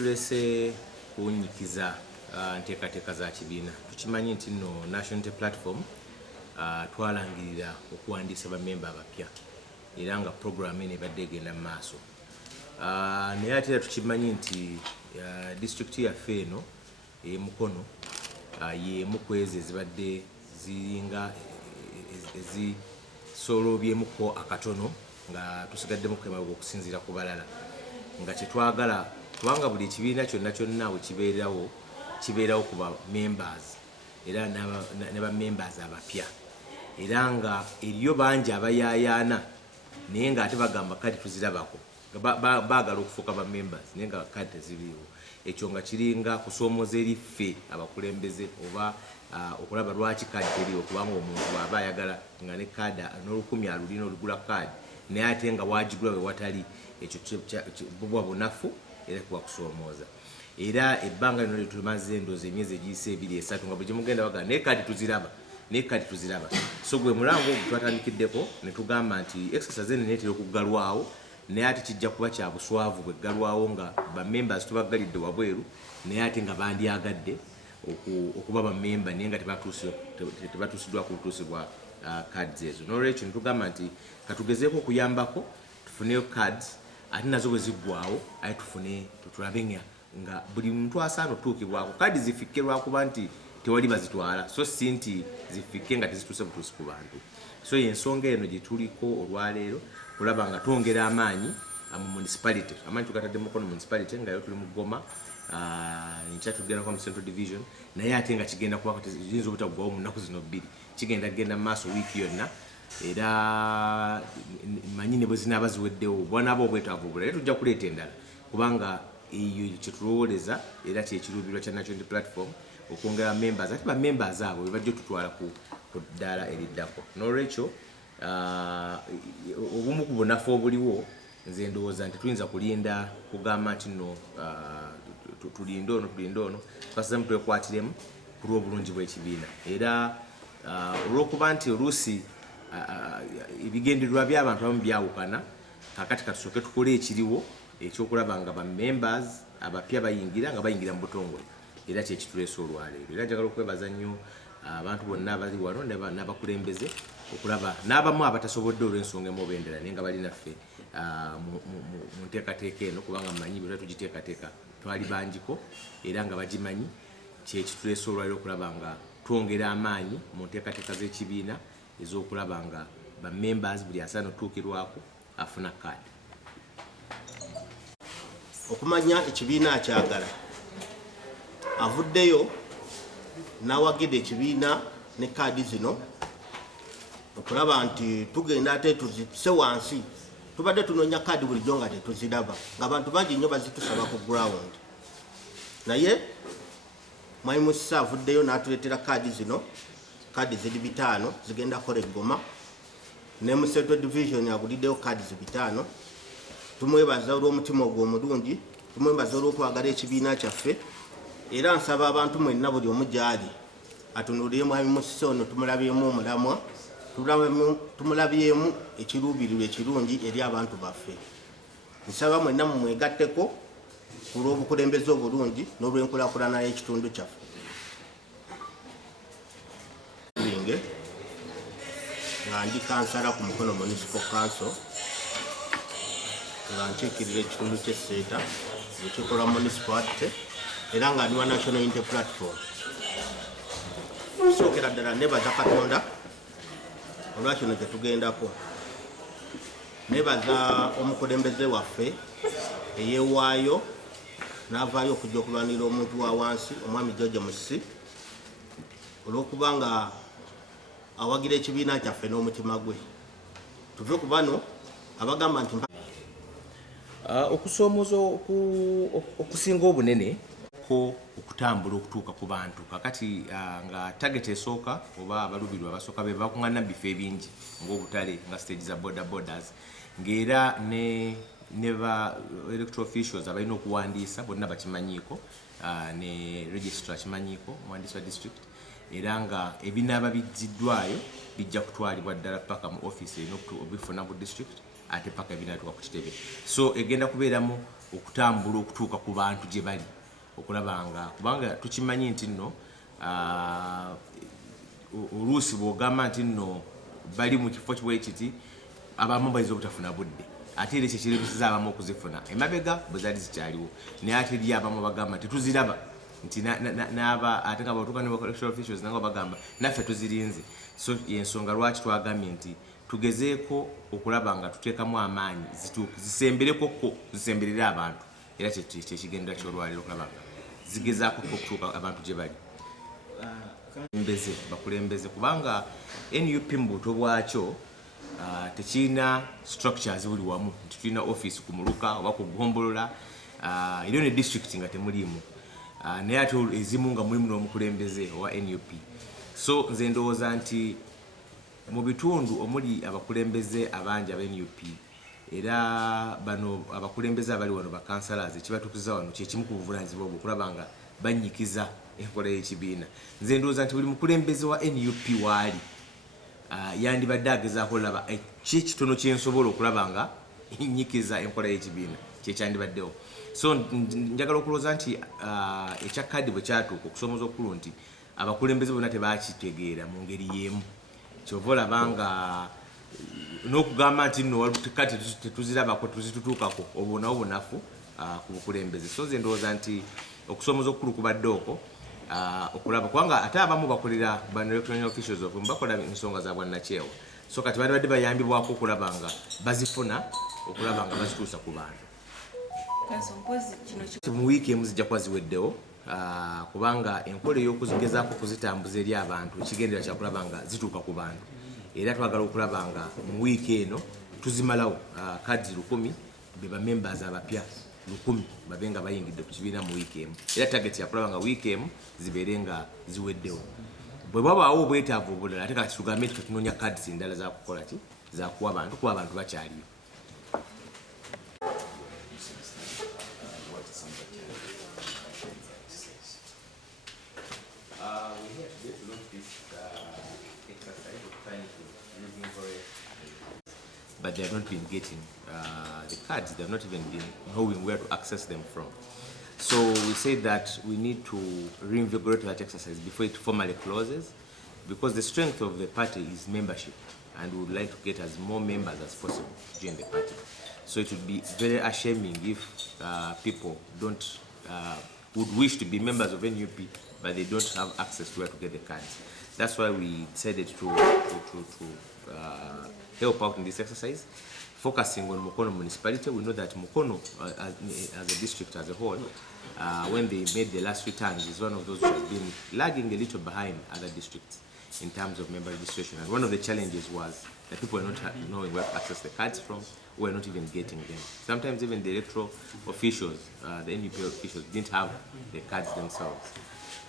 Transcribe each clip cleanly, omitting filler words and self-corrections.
ekitulese kunyikiza nteekateeka za kibiina. Tukimanyi nti nno National Unity Platform twalangirira okuwandiisa bammemba abapya era nga puroguramu eno ebadde egenda mu maaso. Naye ate era tukimanyi nti disitulikiti yaffe eno Mukono y'emu ku ezo ezibadde ziringa ezisoolobyemuko akatono nga tusigaddemu kwemabega okusinziira ku balala, nga kyetwagala kubanga buli ekibiina kyonna kyonna we kibeerawo ku ba members era ne ba members abapya, era nga eriyo bangi abayaayaana naye nga ate bagamba kati tuzirabako baagala okufuuka ba members naye nga kati teziriiwo. Ekyo nga kiringa kusoomooza eri ffe abakulembeze oba okulaba lwaki kaadi teriiwo, kubanga omuntu bw'aba ayagala nga ne kaadi n'olukumi alulina olugula kaadi naye ate nga wagigula we watali, ekyo buba bunafu era kuba kusoomooza. Era ebbanga lino lyetumaze endoozi emyezi egiyise 2-3 nga bwe gyemugenda bagamba naye kaadi tuziraba. So gwe mulango ogwo twatandikiddeko ne tugamba nti exercise eno neetera okuggalwawo, naye ate kijja kuba kya buswavu bwe ggalwawo nga bammembers tubaggalidde wabweru naye ate nga bandyagadde okuba bammemba naye nga tebatuusiddwa ku lutuusi bwa cards ezo. N'olwekyo ne tugamba nti katugezeeko okuyambako tufuneyo cards ate nazo bwe ziggwawo aye tufune tutulabe nga buli muntu asaana otuukibwako kaadi zifikke lwakuba nti tewali bazitwala, so si nti zifikke nga tezituuse butuusi ku bantu. So y'ensonga eno gye tuliko olwaleero kulaba nga twongera amaanyi mu municipality. Amaanyi tugatadde Mukono municipality nga yo tuli mu Goma, nkya tugenda kwa mu Central Division, naye ate nga kigenda kuba kiyinza obutaggwawo mu nnaku zino 2, kigenda kugenda mu maaso wiiki yonna, era manyi ne bwe zinaaba ziweddewo bwanaaba obwetaavu obulala naye tujja kuleeta endala kubanga eyo kyetulowooleza era kyekiruubirwa kya National Unity Platform okwongera members ate bammembers abo be bajja otutwala ku ddaala eriddako. N'olwekyo obumu ku bunafu obuliwo nze ndowooza nti tuyinza kulinda kugamba nti nno tulinde ono twasazemu twekwatiremu ku lw'obulungi bw'ekibiina, era olw'okuba nti oluusi ebigendererwa by'abantu abamu byawukana, kakati katusooke tukole ekiriwo ekyokulaba nga bammembers abapya bayingira mu butongole, era kyekituleese olwaleero. Era njagala okwebaza nnyo abantu bonna abali wano n'abakulembeze okulaba n'abamu abatasobodde olw'ensonga emu oba endala naye nga bali naffe mu nteekateeka eno kubanga mmanyi bwe tugiteekateeka twali bangiko era nga bagimanyi. Kyekituleese olwaleero okulaba nga twongera amaanyi mu nteekateeka z'ekibiina ez'okulaba nga bammembers buli asaana otuukirwako afuna kaadi. Okumanya ekibiina akyagala avuddeyo n'awagidde ekibiina ne kaadi zino okulaba nti tugenda ate tuzipise wansi. Tubadde tunoonya kaadi bulijjo nga tetuziraba nga abantu bangi nnyo bazitusaba ku ground, naye Mwami Musisi avuddeyo n'atuleetera kaadi zino. Kaadi ziri 5 zigenda kola Goma ne mu Central Division aguliddeyo kaadi 5. Tumwebaza olw'omutima ogwo omulungi, tumwebaza olw'okwagala ekibiina kyaffe, era nsaba abantu mwenna buli omu gy'ali atunuulire Mwami Musisi ono tumulabyemu omulamwa, tumulabyemu ekiruubirirwa ekirungi eri abantu baffe. Nsaba mwenna mumwegatteko ku lw'obukulembeze obulungi n'olw'enkulaakulana y'ekitundu kyaffe. Nga ndi kansala ku Mukono Municipal Council nga nkiikirira ekitundu ky'esseeta ekikola municipality era nga ndi wa National Unity Platform. Sookera ddala nebaza Katonda olwa kino kye tugendako. Nebaza omukulembeze waffe eyeewaayo n'avaayo okujja okulwanira omuntu wa wansi Omwami George Musisi olw'okuba nga awagira ekibiina kyaffe n'omutima gwe. Tuve ku bano abagamba nti okusoomooza okusinga obunene ko okutambula okutuuka ku bantu kakati nga target esooka oba abalubirwa abasooka be bakuŋŋaana bifo ebingi ng'obutale nga stage za borders ng'era ne ba electoral officials abalina okuwandiisa bonna bakimanyiiko ne registrar akimanyiiko omuwandiisi wa district, era nga ebinaaba biziddwayo bijja kutwalibwa ddala paka mu office eno obifuna mu district ate paka ebibiina tuka ku kitebe. So egenda kubeeramu okutambula okutuuka ku bantu gye bali okulabanga kubanga tukimanyi nti nno oluusi bw'ogamba nti nno bali mu kifo bwe kiti abamu bayinza obutafuna budde ate era ekyo kiremeseza abamu okuzifuna emabega bwe zaali zikyaliwo naye ate eri abamu bagamba tetuziraba nti ate nga batuuka ne electoral officials nanga bagamba naffe tuzirinze. So yensonga lwaki twagambye nti tugezeeko okulaba nga tuteekamu amaanyi zisemberekokko zisemberere abantu era kyekigendera kyolwaliro okulaba nga zigezaako okutuuka abantu gye bali bakulembeze kubanga NUP mu buto bwakyo tekirina structures buli wamu nti tulina office ku Muluka oba ku Ggombolola ino ne district nga temuliimu naye ate ezimu nga mulimu n'omukulembeze owa NUP. So nze ndowooza nti mu bitundu omuli abakulembeze abangi aba NUP era bano abakulembeze abali wano bakansalazi ekibatuukiza wano kyekimu ku buvunaanyizibwa obwo okulaba nga bannyikiza enkola y'ekibiina. Nze ndowooza nti buli mukulembeze wa NUP waali yandibadde agezaako olaba ekitono kyensobola okulaba nga nnyikiza enkola y'ekibiina kyekyandibaddewo. So njagala okulowooza nti ekya Kaadi bwe kyatuuka okusomoza okulu nti abakulembeze bonna tebakitegeera mu ngeri y'emu kyova olaba nga n'okugamba nti nno kati tetuzirabako tuzitutuukako obunawo bunafu ku bukulembeze. So nze ndowooza nti okusomoza okukulu kubadde okwo okulaba kubanga ate abamu bakolera bano electoral officials of bakola ensonga za bwannakyewa. So kati badde bayambibwako okulaba nga bazifuna okulaba nga bazituusa ku bantu. Mu wiiki emu zijja kuba ziweddewo kubanga enkola ey'okuzigezaako kuzitambuza eri abantu ekigendera kyakulaba nga zituuka ku bantu era twagala okulaba nga mu wiiki eno tuzimalawo kaadi 100 be bamembers abapya 100 babe nga bayingidde ku kibiina mu wiiki emu era target yakulaba nga wiiki emu zibeere nga ziweddewo. Bwe babaawo obwetaavu obulala ate kati tugambe nti tunoonya kaadi endala zakukola ki zakuwa abantu kuba abantu bakyaliyo. But they have not been getting the cards. They have not even been knowing where to access them from. So we said that we need to reinvigorate that exercise before it formally closes, because the strength of the party is membership, and we would like to get as more members as possible to join the party. So it would be very ashaming if people would wish to be members of NUP, but they don't have access to where to get the cards. That's why we decided to help out in this exercise, focusing on Mukono municipality. We know that Mukono, as a district as a whole, when they made the last returns, is one of those which has been lagging a little behind other districts in terms of member registration. And one of the challenges was that people were not knowing where to access the cards from, were not even getting them. Sometimes even the electoral officials, the NUP officials, didn't have the cards themselves.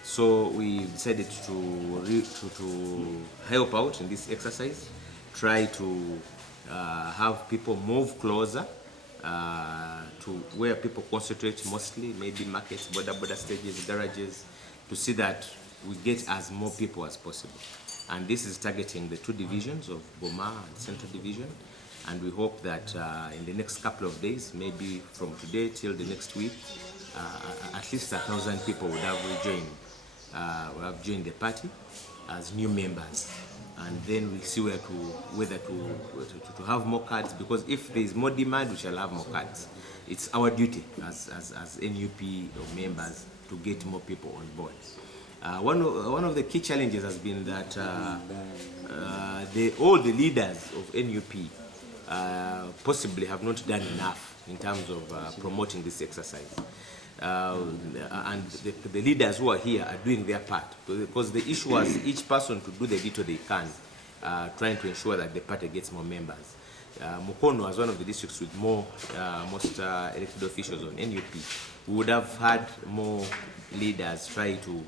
So we decided to help out in this exercise, try to have people move closer to where people concentrate mostly, maybe markets, border stages, garages, to see that we get as more people as possible. And this is targeting the 2 divisions of Boma and Central Division. And we hope that in the next couple of days, maybe from today till the next week, at least 1,000 people would have joined the party as new members. And then we see whether to have more cards, because if there is more demand, we shall have more cards. It's our duty as NUP members to get more people on board. One of the key challenges has been that all the leaders of NUP possibly have not done enough in terms of promoting this exercise. And the leaders who are here are doing their part, because the issue was each person to do the little they can, trying to ensure that the party gets more members. Mukono, as one of the districts with most elected officials on NUP, we would have had more leaders try to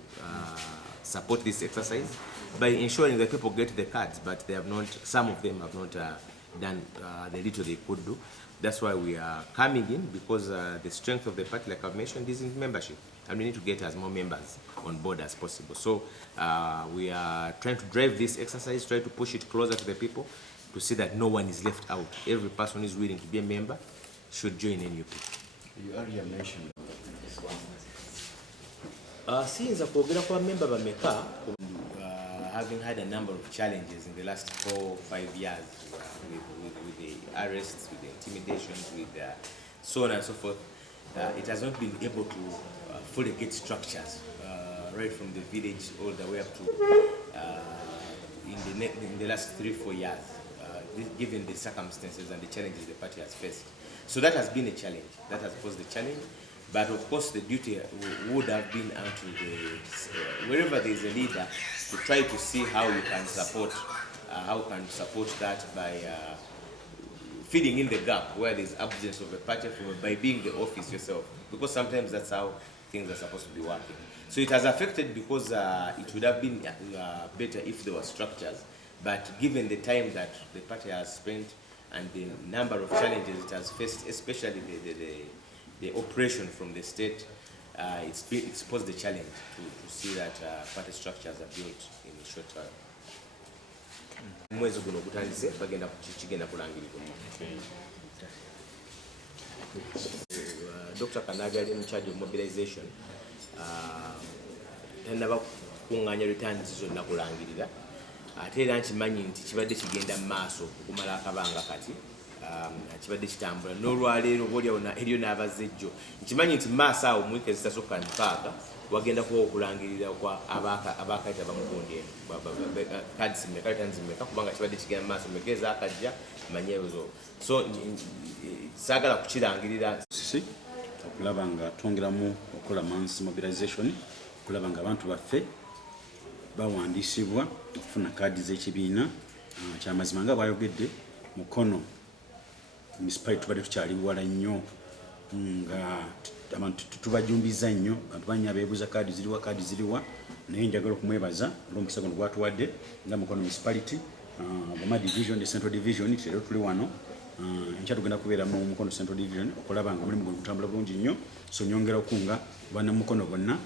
support this exercise by ensuring that people get the cards, but they have not. Some of them have not done the little they could do. That's why we are coming in, because the strength of the party, like I've mentioned, is in membership, and we need to get as more members on board as possible. So we are trying to drive this exercise, try to push it closer to the people, to see that no one is left out. Every person who is willing to be a member should join NUP. You earlier mentioned this one. Since I member Bameka, having had a number of challenges in the last 4 or 5 years with the arrests, with the intimidations, with so on and so forth, it has not been able to fully get structures right from the village all the way up to in the last 3 or 4 years, given the circumstances and the challenges the party has faced. So that has been a challenge. That has posed a challenge. But of course, the duty would have been unto wherever there is a leader to try to see how you can support, that by filling in the gap where there is absence of a party by being the office yourself, because sometimes that's how things are supposed to be working. So it has affected because it would have been better if there were structures, but given the time that the party has spent and the number of challenges it has faced, especially the operation from the state, it's posed the challenge to see that party structures are built in the short term. Mwezi guno gutandise bagenda kigenda kulangirirwa. Dr. Kanaga is in charge of mobilization. Tannaba kunganya returns zonna kulangirira. Ate era nkimanyi nti kibadde kigenda mu maaso okumala akabanga kati. Kibadde kitambula n'olwaleero bw'olyawo eriyo n'abazejjo nkimanyi nti maaso awo mu wiiki ezitasooka nkaaga wagenda kuba okulangirira kwa abakaita bamugundi eno kaadi zimmeka returns zimmeka kubanga kibadde kigenda mu maaso megeza akajja manye ebizo so saagala kukirangirira okulaba nga twongeramu okukola mass mobilization okulaba nga abantu baffe bawandiisibwa okufuna kaadi z'ekibiina kyamazima nga bwayogedde Mukono municipality tubadde tukyali wala nnyo nga abantu tubajumbiza nnyo abantu banya beebuuza kaadi ziriwa naye njagala okumwebaza olw'omukisa guno gwatuwadde nga Mukono municipality Boma division the central division leero tuli wano nkya tugenda kubeera mu Mukono central division okulaba nga mulimu guno gutambula bulungi nnyo so nyongera okunga bana Mukono bonna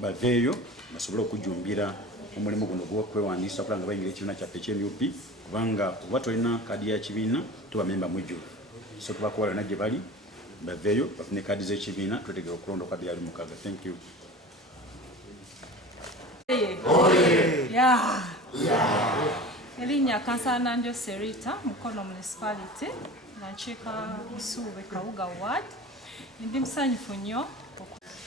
baveeyo basobole okujumbira omulimu guno gw'okwewandiisa okulaba nga bayingira ekibiina kyaffe eky'NUP kubanga oba tolina kaadi ya kibiina tuba memba mujju so tubakuwala gye bali baveeyo bafune kaadi z'ekibiina twetegera okulonda okwa 2006. Thank you. Erinnya Kansana Njo Serita Mukono municipality nankiika Busuube Kawuga ward ndi musanyufu nnyo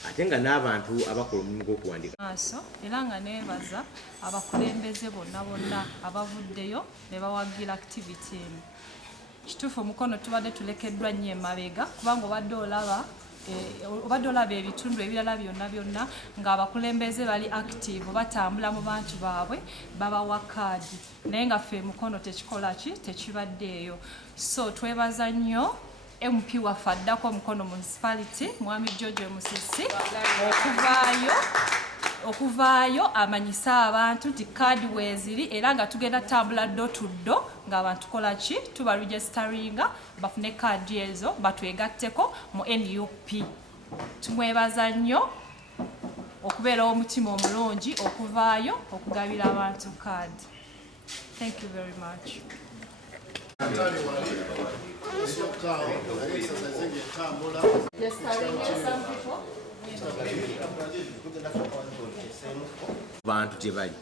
ate nga n'abantu abakola omulimu gw'okuwandiika maaso era nga neebaza abakulembeze bonna abavuddeyo ne bawagira activity eno. Kituufu Mukono tubadde tulekeddwa nnyo emabega kubanga obadde olaba ebitundu ebirala byonna ng'abakulembeze bali active batambula mu bantu baabwe babawa kaadi naye nga ffe Mukono tekikola tekibaddeeyo so twebaza nnyo MP waffe addako Mukono municipality Mwami George Musisi okuvaayo amanyisa abantu nti kaadi weeziri era nga tugenda tambula ddo tuddo ng'abantu tuba registeringa bafune kaadi ezo batwegatteko mu NUP. Tumwebaza nnyo okubeera omutima omulungi okuvaayo okugabira abantu kaadi. Thank you very much. Bantu gye bali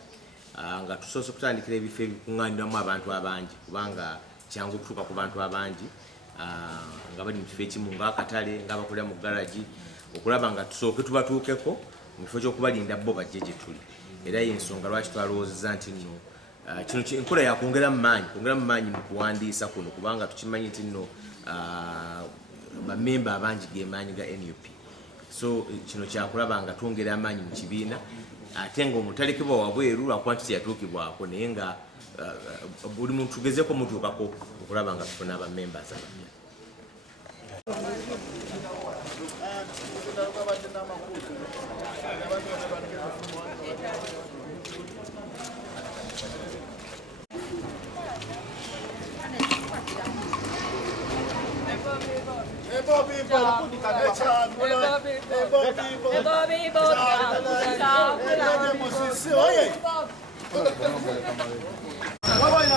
nga tusoose okutandikira ebifo ebikuŋŋaaniramu abantu abangi kubanga kyangu okutuuka ku bantu abangi nga bali mu kifo ekimu ng'akatale ng'abakolera mu garagi okulaba nga tusooke tubatuukeko mu kifo ky'okubalinda bo bajje gye tuli era y'ensonga lwaki twalowoozezza nti nno kino enkola yakwongera mu maanyi mu kuwandiisa kuno kubanga tukimanyi nti nno bamemba abangi ge maanyi ga NUP so kino kyakulaba nga twongera amaanyi mu kibiina ate nga omutalekebwa wabweru lwakuba nti teyatuukibwako naye nga buli muntu tugezeko mutuukako okulaba nga tufuna abamembers abapya. Waliwo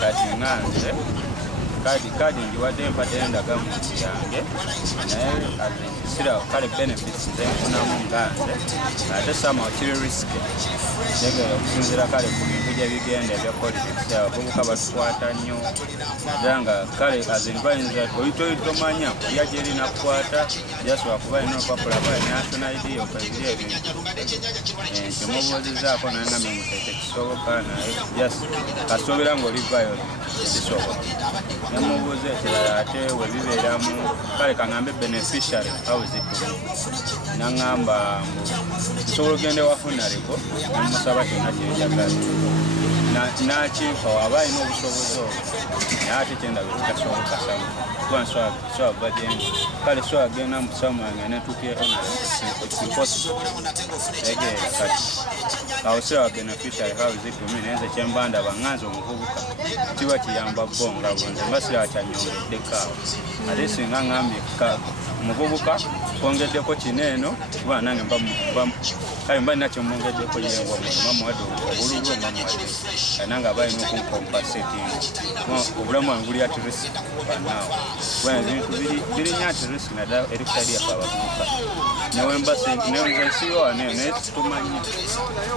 Kati nganze Kaadi njiwadde empadde endagamu yange naye sira kale benefits zenfunamu nganze ate sama kiri risky tegera okusinziira kale ku bintu gye bigenda ebya politics abavubuka batukwata nnyo naddala nga kale bayinza oyitoyitomanya kulya gyerina kukwata jasobola kuba alina olupapula ba national id okaibiri ebintu kyemubuuzizaako naye nga memuteeke kisoboka naye just kasoobera ng'oli violent kisoboka nemubuuza ekirala ate webibeeramu kale kaŋambe beneficiary hawzitu naŋŋamba ngu nsobola ogenda ewafunareko nemusaba kyonna kyenjagala nakinfa waba alina obusobozi obwo naye ate kyendaba ekitasoboka samu kuba nsobola kuba gyendi kale sobola genda musamu wange netukyetonaimpossible egeera kati awo sira wa beneficiary hawzitu mi naye nze kyemba ndaba ŋŋanze omuvubuka kiba kiyamba bonga bonze mba sira kyanyongeddeko awo ate singa ŋŋambye omuvubuka kwongeddeko kino eno kuba nange kale mba nina kyemwongeddeko yengo mutuma muwadde obululu oba muwadde nange aba alina okunkompasetinga obulamu wange buli at risk banaawo kubanga ebintu birinya at risk naddala eri kutali yaffe abavubuka newenze nsiiwa waneyo naye tumanyi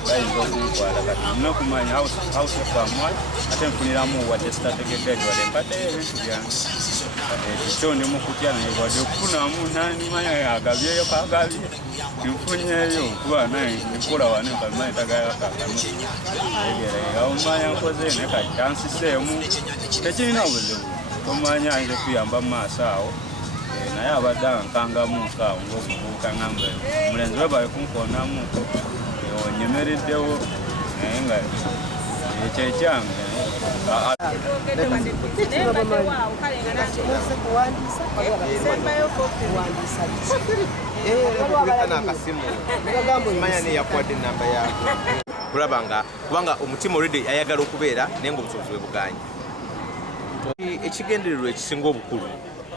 bayinza okuntwala kati nina okumanya house of amwai ate nfuniramu wadde sitategeddeedi wadde mpatteyo ebintu byange ekyo ndi mukutya naye wadde okufunamu nanimanya agabyeyo kagabye nfunyeyo kuba naye nkola wane nkamanyi tagayakakanusu awumanya nkoze naye kati kansiseemu tekirina buzibu omanya ayinza okuyamba mu maaso awo naye abadde ankangamu nkaawo ngaomuvubuka ngamba omulenzi we bali kunkonamuko onyemereddewo naye nga ekyo ekyange kulaba kubanga omutima olwedde ayagala okubeera naye nga obusobozi bwe buganye. Ekigendererwa ekisinga obukulu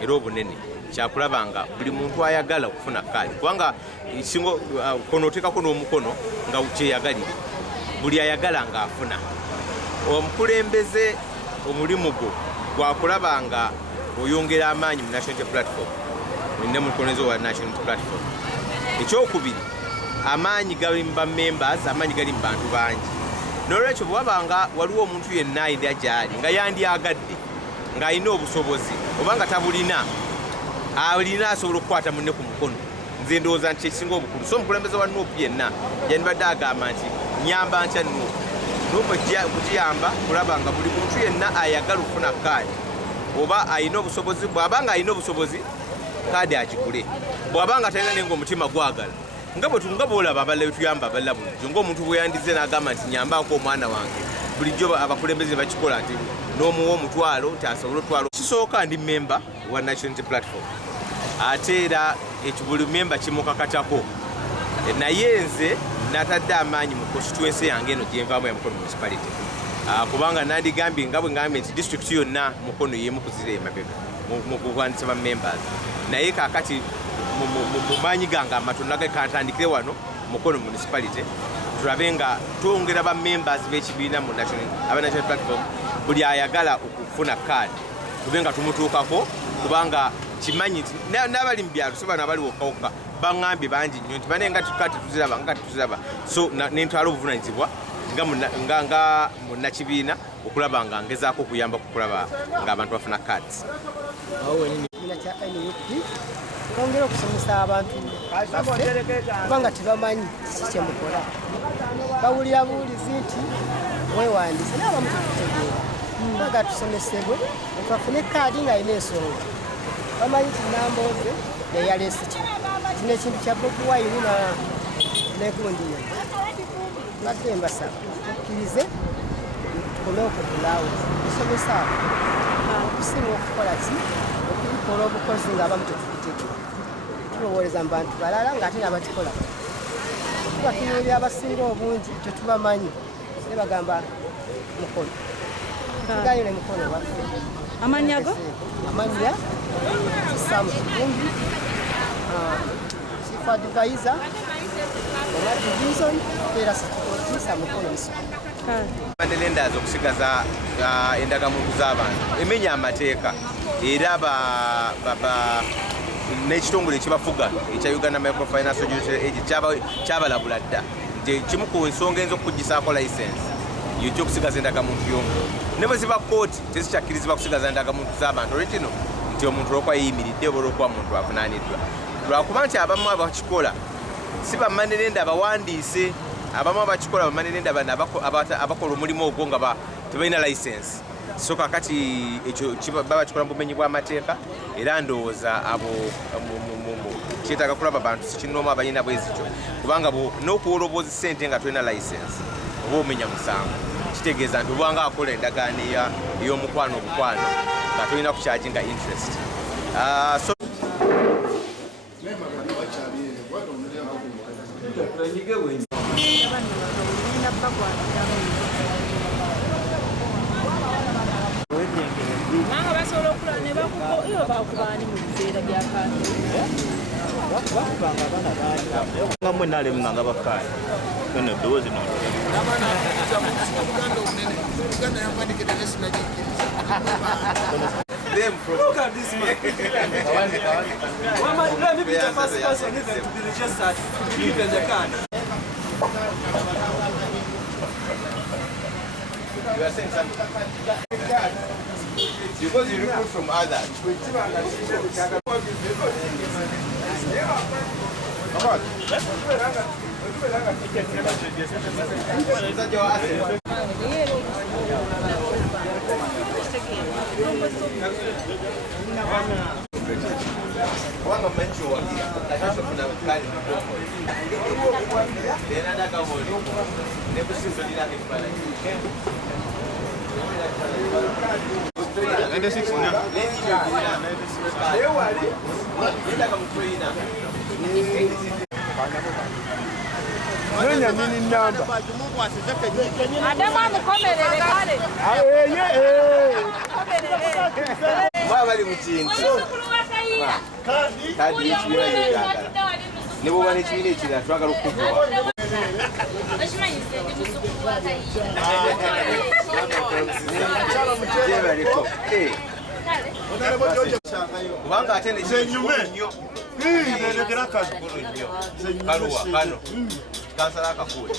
era obunene kyakulaba nga buli muntu ayagala okufuna kaadi kubanga kono oteekako n'omukono nga kyeyagalire buli ayagala ng'afuna. Omukulembeze omulimu gwo gwakulaba nga oyongera amaanyi mu national platform ne mukulembeze wa national platform. Ekyokubiri amaanyi gali mu members, amaanyi gali mu bantu bangi. N'olwekyo bwabanga waliwo omuntu yenna ayinza gy'ali nga yandyagadde ng'alina obusobozi oba nga tabulina alina asobola okukwata munne ku mukono, nze ndowooza nti ekisinga obukulu. So omukulembeze wa Nup yenna yandibadde agamba nti nyamba ntya Nup okuyamba kulaba nga buli muntu yenna ayagala okufuna kaadi oba alina obusobozi, bw'abanga alina obusobozi kaadi agigule, bw'abanga talina naye ng'omutima gwagala nga bw'olaba abalala betuyamba abalala bulijjo ng'omuntu bwe yandize n'agamba nti nyambako omwana wange, bulijjo abakulembeze bakikola nti n'omuwa omutwalo nti asobole otwalo. Kisooka ndi memba wa national platform ate era buli memba kimukakatako, naye nze natadde amaanyi mu constituency yange eno gyenvaamu ya Mukono municipality kubanga nandigambye nga bwe ngambye nti district yonna Mukono yemu kuzira emabega mu kuwandiisa ba members, naye kakati mu maanyi gange amatono nage kantandikire wano Mukono municipality tulabe nga twongera ba members b'ekibiina mu national platform buli ayagala okufuna kaadi tube nga tumutuukako kubanga kimanyi nti n'abali mu byalo so bano abali wokkawokka baŋŋambye bangi nnyo nti bane nga tetuziraba so nentwala obuvunanyizibwa nga munnakibiina okulaba nga ngezaako okuyamba kukulaba ng'abantu bafuna cards. Ekibiina kya NUP twongera okusomesa abantu kubanga tebamanyi kiki mukola bawulira buwulizi nti wewandiise n'abamu tetutegeera nga tusomesebwe twafune kaadi ng'alina ensonga bamanyi ti nambooze yeyaleese kino ekintu kya bobuwayini negundi badde mbasaba tukkirize tukome okugulawo tusomesa okusinga okukola ki okubikola obukozi ng'abamu tetubitegera tulowooleza mu bantu balala ng'ate n'abatikola tubakinyulira abasinga obungi tetubamanyi ne bagamba mukono tuganyule mukono baffe amanya go amanya Sam Kivumbi Chief Advisor Omati Wilson era situotisa mukono misi Mandelenda zokusigaza endagamuntu z'abantu emenya amateeka era n'ekitongole ekibafuga ekya Uganda Microfinance Agency kyabalabula dda nti kimu ku nsonga enza okukuggisaako license y'okusigaza endagamuntu y'omuntu ne bwe ziba kooti tezikyakkirizibwa kusigaza endagamuntu z'abantu olwekino nti omuntu olwokuba yeyimiridde oba olwokuba muntu avunaaniddwa lwakuba nti abamu abakikola si bammanirenda abawandiise abamu abakikola bammanirenda bano abakola omulimu ogwo nga tebalina license so kakati ekyo baba bakikola mu bumenyi bw'amateeka era ndowooza abo kyetaaga kulaba bantu sikinoomu abalina bwezityo kubanga n'okuwolobooza ssente nga tolina license oba omenya musango kitegeeza nti obwanga akola endagaano ey'omukwano obukwano nga tolina kukyajinga interest nanga basobola okulaba ne bakuko iyo bakubaani mu biseera bya kaadi bakubanga abaana baali nga mwe naalemu nanga bakaayi kene eddoboozi Look at this man. Let me be the first person even to be registered to be given the card. You are saying something? Because you recruit from others. Ademu amukomerere kale. Mwabali mu kintu. Kaadi y'ekibiina gy'oyagala. Ne bw'oba n'ekibiina ekirala twagala okukuvuba. Gyebaliko. Kubanga ate nekikulu nnyo. Kaluwa kano. Kansala akakuwe.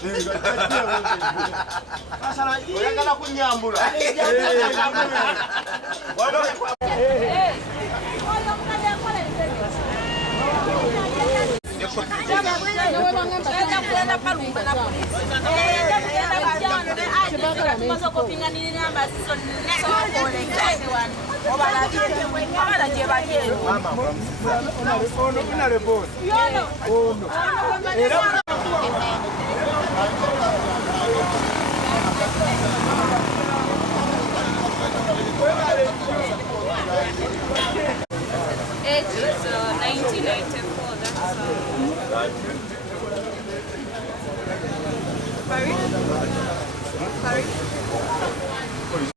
oyagala kunyambula It is 1994, that's Sorry?